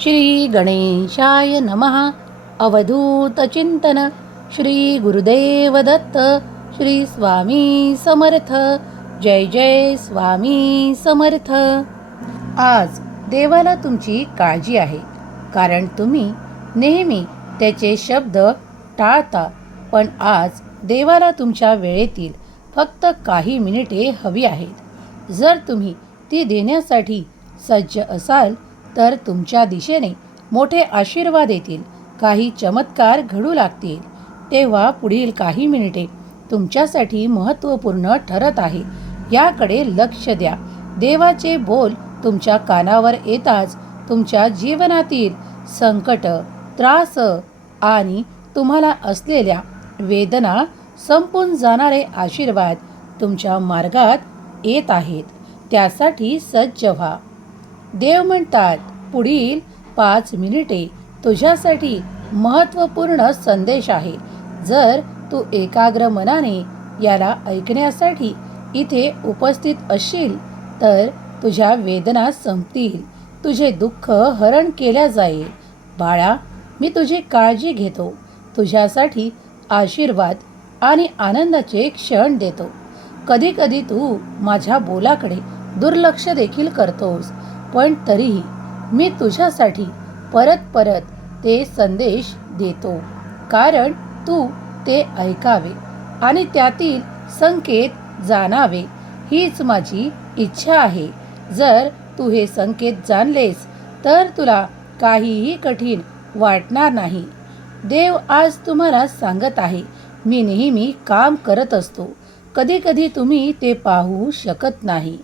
श्री गणेशाय नमः अवधूतचिंतन श्री गुरुदेव दत्त। श्री स्वामी समर्थ। जय जय स्वामी समर्थ। आज देवाला तुमची काळजी आहे कारण तुम्ही नेहमी त्याचे शब्द टाळता पण आज देवाला तुमच्या वेळेतील फक्त काही मिनिटे हवी आहेत. जर तुम्ही ती देण्यासाठी सज्ज असाल तर तुमच्या दिशेने मोठे आशीर्वाद येतील काही चमत्कार घडू लागतील. तेव्हा पुढील काही मिनिटे तुमच्यासाठी महत्त्वपूर्ण ठरत आहे. याकडे लक्ष द्या. देवाचे बोल तुमच्या कानावर येताच तुमच्या जीवनातील संकट त्रास आणि तुम्हाला असलेल्या वेदना संपून जाणारे आशीर्वाद तुमच्या मार्गात येत आहेत. त्यासाठी सज्ज व्हा. देव म्हणतात पुढील पाच मिनिटे तुझ्यासाठी महत्त्वपूर्ण संदेश आहे. जर तू एकाग्र मनाने याला ऐकण्यासाठी इथे उपस्थित असशील तर तुझ्या वेदना संपतील. तुझे दुःख हरण केल्या जाईल. बाळा मी तुझी काळजी घेतो. तुझ्यासाठी आशीर्वाद आणि आनंदाचे क्षण देतो. कधीकधी तू माझ्या बोलाकडे दुर्लक्ष देखील करतोस. पण तरीही मी तुझ्यासाठी परत परत ते संदेश देतो. कारण तू ते ऐकावे आणि त्यातील संकेत जाणावे. हीच माझी इच्छा आहे. जर तू हे संकेत जाणलेस तर तुला काहीही कठीण वाटणार नाही. देव आज तुम्हाला सांगत आहे मी नेहमी काम करत असतो. कधीकधी तुम्ही ते पाहू शकत नाही.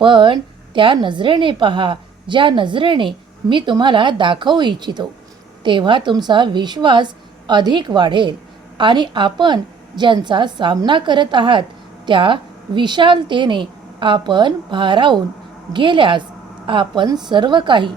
पण त्या नजरेने पहा ज्या नजरेने मी तुम्हाला दाखवू इच्छितो तेव्हा तुमचा विश्वास अधिक वाढेल आणि आपण ज्यांचा सामना करत आहात त्या विशालतेने आपण भारावून गेल्यास आपण सर्व काही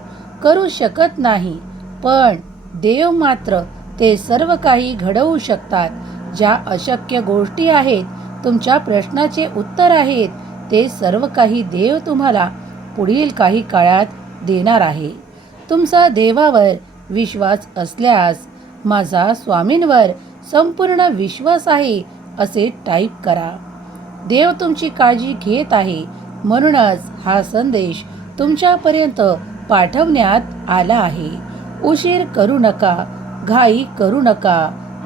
करू शकत नाही पण देव मात्र ते सर्व काही घडवू शकतात. ज्या अशक्य गोष्टी आहेत तुमच्या प्रश्नाचे उत्तर आहेत ते सर्व काही देव तुम्हाला पुढील काही काळात देणार आहे. तुमचा देवावर विश्वास असल्यास माझा स्वामींवर संपूर्ण विश्वास आहे असे टाईप करा. देव तुमची काळजी घेत आहे म्हणूनच हा संदेश तुमच्यापर्यंत पाठवण्यात आला आहे. उशीर करू नका घाई करू नका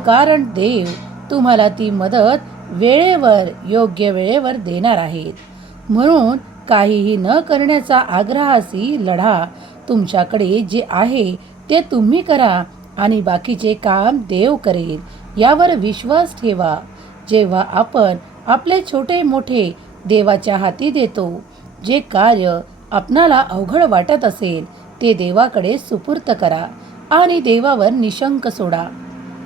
कारण देव तुम्हाला ती मदत वेळेवर योग्य वेळेवर देणार आहेत. म्हणून काहीही न करण्याचा आग्रहाशी लढा तुमच्याकडे जे आहे ते तुम्ही करा आणि बाकीचे काम देव करेल यावर विश्वास ठेवा. जेव्हा आपण आपले छोटे मोठे देवाच्या हाती देतो जे कार्य आपणाला अवघड वाटत असेल ते देवाकडे सुपूर्त करा आणि देवावर निशंक सोडा.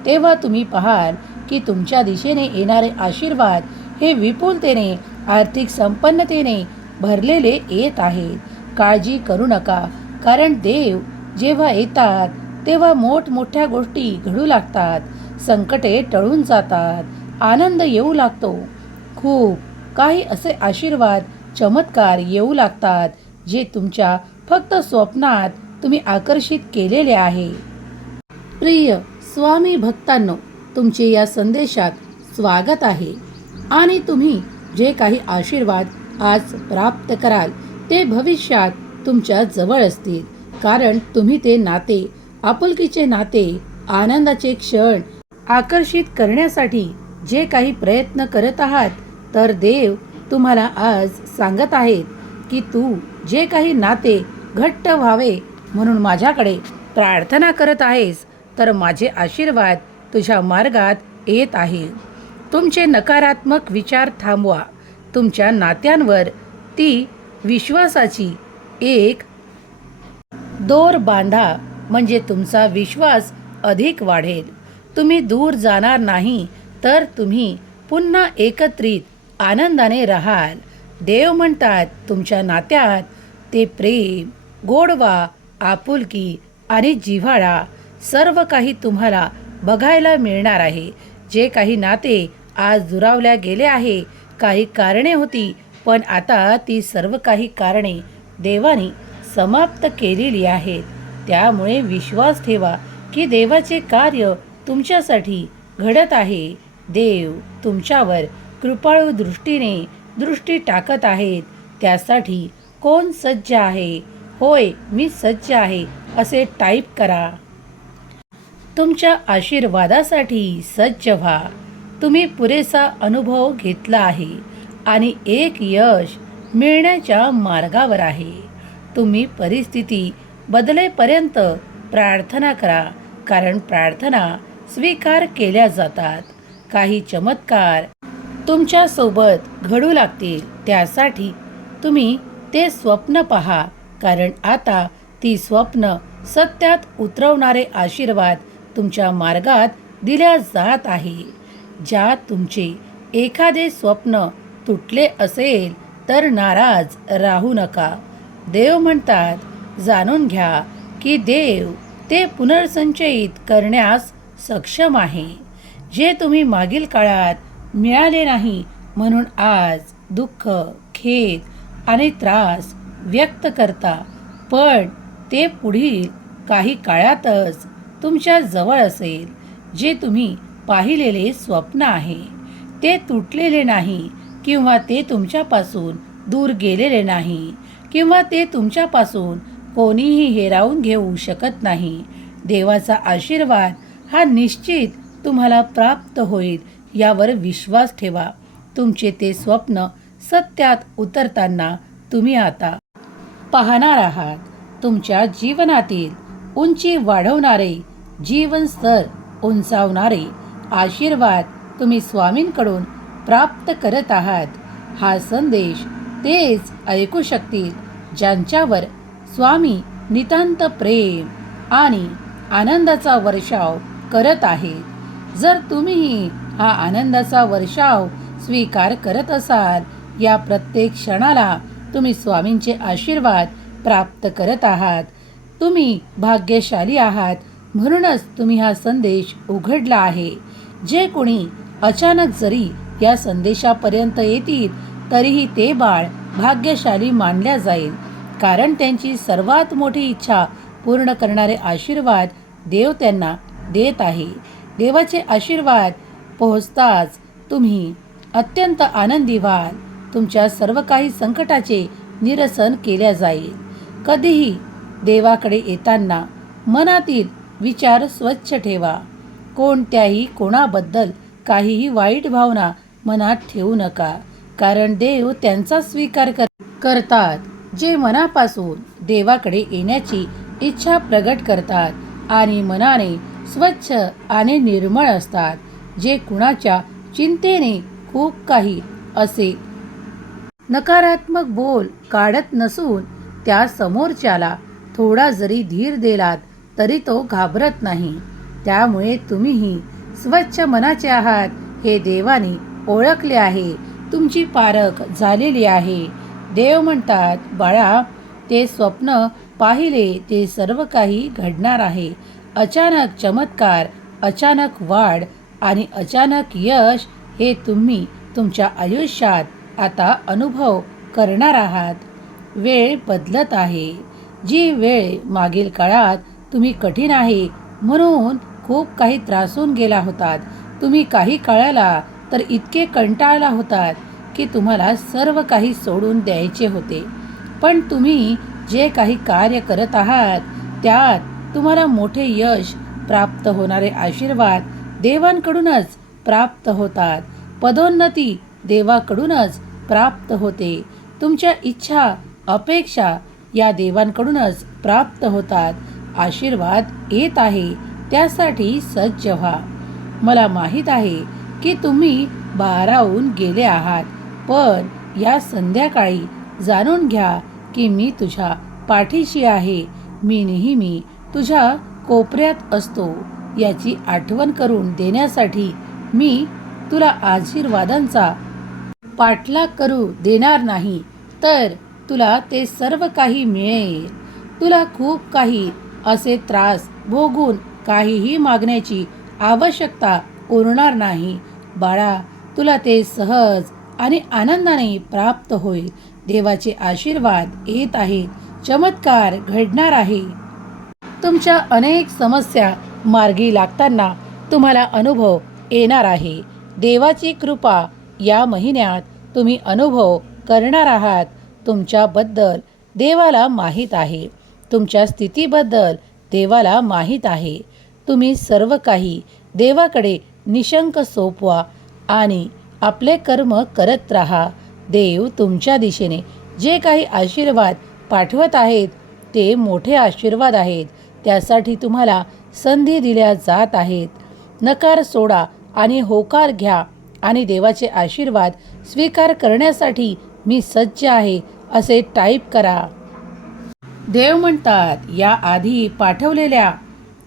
तेव्हा तुम्ही पाहाल की तुमच्या दिशेने येणारे आशीर्वाद हे विपुलतेने आर्थिक संपन्नतेने भरलेले येत आहेत काळजी करू नका कारण देव जेव्हा येतात तेव्हा मोठमोठ्या गोष्टी घडू लागतात संकटे टळून जातात आनंद येऊ लागतो. खूप काही असे आशीर्वाद चमत्कार येऊ लागतात जे तुमच्या फक्त स्वप्नात तुम्ही आकर्षित केलेले आहे. प्रिय स्वामी भक्तांनो तुमचे या संदेशात स्वागत आहे. आणि तुम्ही जे काही आशीर्वाद आज प्राप्त कराल. ते भविष्यात तुमच्या जवळ असतील. कारण तुम्ही ते नाते आपुलकीचे नाते आनंदाचे क्षण आकर्षित करण्यासाठी जे काही प्रयत्न करत आहात तर देव तुम्हाला आज सांगत आहेत की तू जे काही नाते घट्ट व्हावे म्हणून माझ्याकडे प्रार्थना करत आहेस तर माझे आशीर्वाद तुझ्या मार्गात येत आहे. तुमचे नकारात्मक विचार थांबवा. तुमच्या नात्यांवर ती विश्वासाची एक दोर बांधा म्हणजे तुमचा विश्वास अधिक वाढेल. तुम्ही दूर जाणार नाही तर तुम्ही पुन्हा एकत्रित आनंदाने राहाल. देव म्हणतात तुमच्या नात्यात ते प्रेम गोडवा आपुलकी आणि जिव्हाळा सर्व काही तुम्हाला बघायला मिळणार आहे. जे काही नाते आज दुरावल्या गेले आहे काही कारणे होती पण आता ती सर्व काही कारणे देवाने समाप्त केलेली आहेत. त्यामुळे विश्वास ठेवा की देवाचे कार्य तुमच्यासाठी घडत आहे. देव तुमच्यावर कृपाळू दृष्टीने दृष्टी टाकत आहेत. त्यासाठी कोण सज्ज आहे? होय मी सज्ज आहे असे टाईप करा. तुमच्या आशीर्वादासाठी सज्ज व्हा. तुम्ही पुरेसा अनुभव घेतला आहे आणि एक यश मिळण्याच्या मार्गावर आहे. तुम्ही परिस्थिती बदलेपर्यंत प्रार्थना करा कारण प्रार्थना स्वीकार केल्या जातात. काही चमत्कार तुमच्यासोबत घडू लागतील. त्यासाठी तुम्ही ते स्वप्न पहा कारण आता ती स्वप्न सत्यात उतरवणारे आशीर्वाद तुमच्या मार्गात दिल्या जात आहे. ज्या तुमचे एखादे स्वप्न तुटले असेल तर नाराज राहू नका. देव म्हणतात जाणून घ्या की देव ते पुनर्संचयित करण्यास सक्षम आहे. जे तुम्ही मागील काळात मिळाले नाही म्हणून आज दुःख खेद आणि त्रास व्यक्त करता पण ते पुढील काही काळातच तुमच्या जवळ असेल जे तुम्ही पाहिलेले स्वप्न आहे. ते तुटलेले नाही किंवा ते तुमच्यापासून दूर गेलेले नाही किंवा ते तुमच्यापासून कोणीही हेरावून घेऊ शकत नाही. देवाचा आशीर्वाद हा निश्चित तुम्हाला प्राप्त होईल यावर विश्वास ठेवा. तुमचे ते स्वप्न सत्यात उतरताना तुम्ही आता पाहणार आहात. तुमच्या जीवनातील उंची वाढवणारे जीवन स्तर उंचावणारे आशीर्वाद तुम्ही स्वामींकडून प्राप्त करत आहात. हा संदेश तेच ऐकू शकतील ज्यांच्यावर स्वामी नितांत प्रेम आणि आनंदाचा वर्षाव करत आहेत. जर तुम्हीही हा आनंदाचा वर्षाव स्वीकार करत असाल या प्रत्येक क्षणाला तुम्ही स्वामींचे आशीर्वाद प्राप्त करत आहात. तुम्ही भाग्यशाली आहात म्हणूनच तुम्ही हा संदेश उघडला आहे. जे कोणी अचानक जरी या संदेशापर्यंत येतील तरीही ते बाळ भाग्यशाली मानल्या जाईल. कारण त्यांची सर्वात मोठी इच्छा पूर्ण करणारे आशीर्वाद देव त्यांना देत आहे. देवाचे आशीर्वाद पोहोचताच तुम्ही अत्यंत आनंदी व्हाल तुमच्या सर्व काही संकटाचे निरसन केल्या जाईल. कधीही देवाकडे येताना मनातील विचार स्वच्छ ठेवा. कोणत्याही कोणाबद्दल काहीही वाईट भावना मनात ठेवू नका. कारण देव त्यांचा स्वीकार कर करतात जे मनापासून देवाकडे येण्याची इच्छा प्रगट करतात आणि मनाने स्वच्छ आणि निर्मळ असतात जे कुणाच्या चिंतेने खूप काही असे नकारात्मक बोल काढत नसून त्या समोरच्याला थोडा जरी धीर दिलात तरी तो घाबरत नाही. त्यामुळे तुम्हीही स्वच्छ मनाचे आहात. हे देवाने ओळखले आहे. तुमची पारख झालेली आहे. देव म्हणतात बाळा ते स्वप्न पाहिले ते सर्व काही घडणार आहे. अचानक चमत्कार अचानक वाढ आणि अचानक यश हे तुम्ही तुमच्या आयुष्यात आता अनुभव करणार आहात. वेळ बदलत आहे. जी वेळ मागील काळात तुम्ही कठीण आहे म्हणून खूप काही त्रासून गेला होतात. तुम्ही काही काळाला तर इतके कंटाळला होतात की तुम्हाला सर्व काही सोडून द्यायचे होते. पण तुम्ही जे काही कार्य करत आहात त्यात तुम्हाला मोठे यश प्राप्त होणारे आशीर्वाद देवांकडूनच प्राप्त होतात. पदोन्नती देवाकडूनच प्राप्त होते. तुमच्या इच्छा अपेक्षा या देवांकडूनच प्राप्त होतात. आशीर्वाद येत आहे. त्यासाठी सज्ज व्हा. मला माहीत आहे की तुम्ही बाराहून गेले आहात पण या संध्याकाळी जाणून घ्या की मी तुझ्या पाठीशी आहे. मी नेहमी तुझ्या कोपऱ्यात असतो. याची आठवण करून देण्यासाठी मी तुला आशीर्वादांचा पाठलाग करू देणार नाही तर तुला ते सर्व काही मिळेल. तुला खूप काही असे त्रास भोगून काहीही मागण्याची आवश्यकता उरणार नाही. बाळा तुला ते सहज आणि आनंदाने प्राप्त होईल. देवाचे आशीर्वाद येत आहे चमत्कार घडणार आहे. तुमच्या अनेक समस्या मार्गी लागताना तुम्हाला अनुभव येणार आहे. देवाची कृपा या महिन्यात तुम्ही अनुभव करणार आहात. तुमच्याबद्दल देवाला माहीत आहे. तुमच्या स्थितीबद्दल देवाला माहीत आहे. तुम्ही सर्व काही देवाकडे निशंक सोपवा आणि आपले कर्म करत राहा. देव तुमच्या दिशेने जे काही आशीर्वाद पाठवत आहेत ते मोठे आशीर्वाद आहेत. त्यासाठी तुम्हाला संधी दिल्या जात आहेत. नकार सोडा आणि होकार घ्या आणि देवाचे आशीर्वाद स्वीकार करण्यासाठी मी सज्ज आहे असे टाईप करा. देव म्हणतात या आधी पाठवलेल्या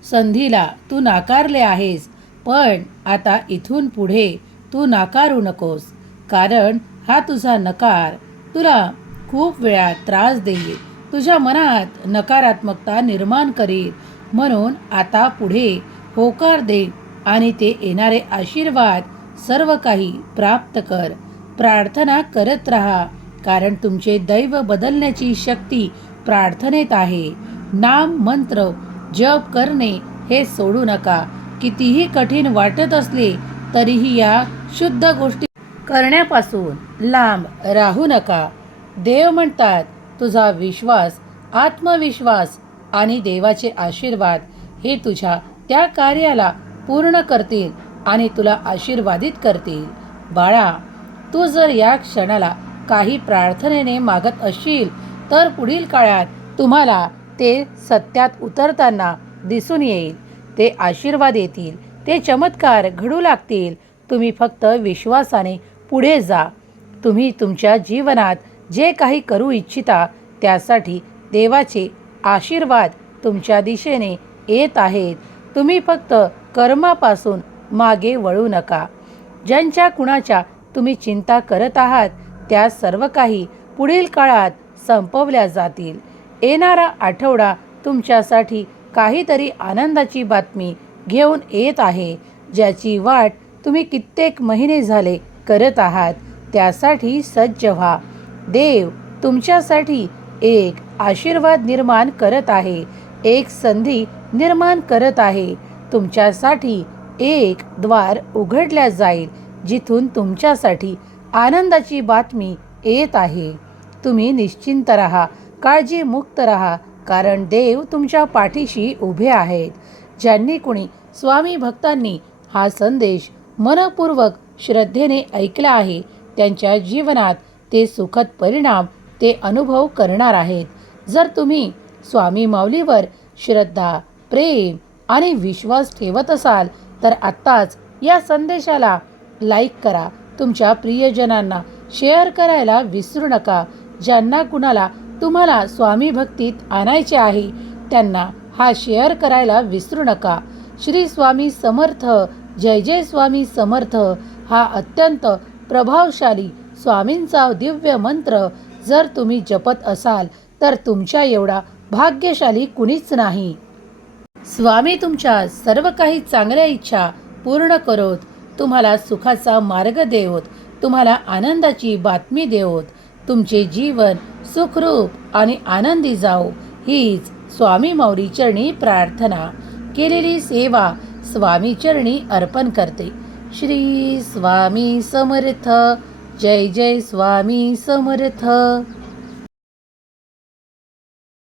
संधीला तू नाकारले आहेस पण आता इथून पुढे तू नाकारू नकोस कारण हा तुझा नकार तुला खूप वेळा त्रास देईल तुझ्या मनात नकारात्मकता निर्माण करील म्हणून आता पुढे होकार दे आणि ते येणारे आशीर्वाद सर्व काही प्राप्त कर प्रार्थना करत राहा कारण तुमचे दैव बदलण्याची शक्ती प्रार्थनेत आहे नाम मंत्र जप करणे हे सोडू नका. कितीही कठीण वाटत असले तरीही या शुद्ध गोष्टी करण्यापासून लांब राहू नका. देव म्हणतात तुझा विश्वास आत्मविश्वास आणि देवाचे आशीर्वाद हे तुझ्या त्या कार्याला पूर्ण करतील आणि तुला आशीर्वादित करतील. बाळा तू जर या क्षणाला काही प्रार्थनेने मागत असशील तर पुढील काळात तुम्हाला ते सत्यात उतरताना दिसून येईल. ते आशीर्वाद येतील. ते चमत्कार घडू लागतील. तुम्ही फक्त विश्वासाने पुढे जा. तुम्ही तुमच्या जीवनात जे काही करू इच्छिता त्यासाठी देवाचे आशीर्वाद तुमच्या दिशेने येत आहेत. तुम्ही फक्त कर्मापासून मागे वळू नका. ज्यांच्या कुणाच्या तुम्ही चिंता करत आहात त्या सर्व काही पुढील काळात संपवल्या जातील. येणारा आठवडा तुमच्यासाठी काहीतरी आनंदाची बातमी घेऊन येत आहे ज्याची वाट तुम्ही कित्येक महिने झाले करत आहात. त्यासाठी सज्ज व्हा. देव तुमच्यासाठी एक आशीर्वाद निर्माण करत आहे एक संधी निर्माण करत आहे. तुमच्यासाठी एक द्वार उघडल्या जाईल जिथून तुमच्यासाठी आनंदाची बातमी येत आहे. तुम्ही निश्चिंत राहा. काळजीमुक्त राहा कारण देव तुमच्या पाठीशी उभे आहेत. ज्यांनी कुणी स्वामी भक्तांनी हा संदेश मनपूर्वक श्रद्धेने ऐकला आहे त्यांच्या जीवनात ते सुखद परिणाम ते अनुभव करणार आहेत. जर तुम्ही स्वामी माऊलीवर श्रद्धा प्रेम आणि विश्वास ठेवत असाल तर आत्ताच या संदेशाला लाईक करा. तुमच्या प्रियजनांना शेअर करायला विसरू नका. ज्यांना कुणाला तुम्हाला स्वामी भक्तीत आणायचे आहे त्यांना हा शेअर करायला विसरू नका. श्री स्वामी समर्थ जय जय स्वामी समर्थ हा अत्यंत प्रभावशाली स्वामींचा दिव्य मंत्र. जर तुम्ही जपत असाल तर तुमच्या एवढा भाग्यशाली कुणीच नाही. स्वामी तुमच्या सर्व काही चांगल्या इच्छा पूर्ण करोत. तुम्हाला सुखाचा मार्ग देवत. तुम्हाला आनंदाची बातमी देवत. तुमचे जीवन सुखरूप आणि आनंदी जाओ. हीच स्वामी मौरी चरणी प्रार्थना. केलेली सेवा स्वामी चरणी अर्पण करते. श्री स्वामी समर्थ. जय जय स्वामी समर्थ.